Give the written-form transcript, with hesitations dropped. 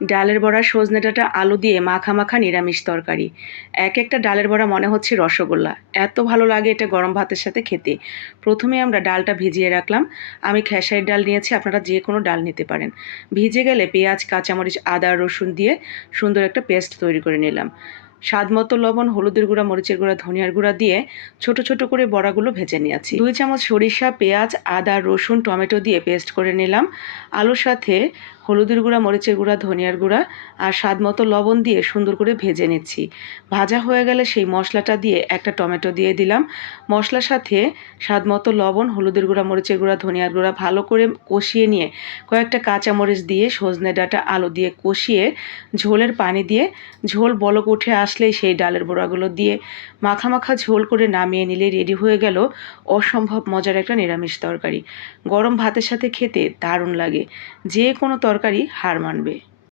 ডালের বড়া, সজনে ডাঁটা, আলু দিয়ে মাখা মাখা নিরামিষ তরকারি। একটা ডালের বড়া মনে হচ্ছে রসগোল্লা। এত ভালো লাগে এটা গরম ভাতের সাথে খেতে। প্রথমে আমরা ডালটা ভিজিয়ে রাখলাম। আমি খেসারির ডাল নিয়েছি, আপনারা যে কোনো ডাল নিতে পারেন। ভিজে গেলে পেঁয়াজ, কাঁচামরিচ, আদা, রসুন দিয়ে সুন্দর একটা পেস্ট তৈরি করে নিলাম। স্বাদমতো লবণ, হলুদের গুঁড়া, মরিচের গুঁড়া, ধনিয়ার গুঁড়া দিয়ে ছোট ছোট করে বড়াগুলো ভেজে নিয়েছি। 2 চামচ সরিষা, পেঁয়াজ, আদা, রসুন, টমেটো দিয়ে পেস্ট করে নিলাম। আলুর সাথে হলুদের গুঁড়া, মরিচের গুঁড়া, ধনিয়ার গুঁড়া আর স্বাদমতো লবণ দিয়ে সুন্দর করে ভেজে নিচ্ছি। ভাজা হয়ে গেলে সেই মশলাটা দিয়ে একটা টমেটো দিয়ে দিলাম। মশলার সাথে স্বাদমতো লবণ, হলুদের গুঁড়া, মরিচের গুঁড়া, ধনিয়ার গুঁড়া ভালো করে কষিয়ে নিয়ে কয়েকটা কাঁচামরিচ দিয়ে সজনে ডাঁটা, আলু দিয়ে কষিয়ে ঝোলের পানি দিয়ে ঝোল বলক উঠে আসলেই সেই ডালের বড়াগুলো দিয়ে মাখা মাখা ঝোল করে নামিয়ে নিলে রেডি হয়ে গেল অসম্ভব মজার একটা নিরামিষ তরকারি। গরম ভাতের সাথে খেতে দারুণ লাগে। যে কোনো তরকারি হার মানবে।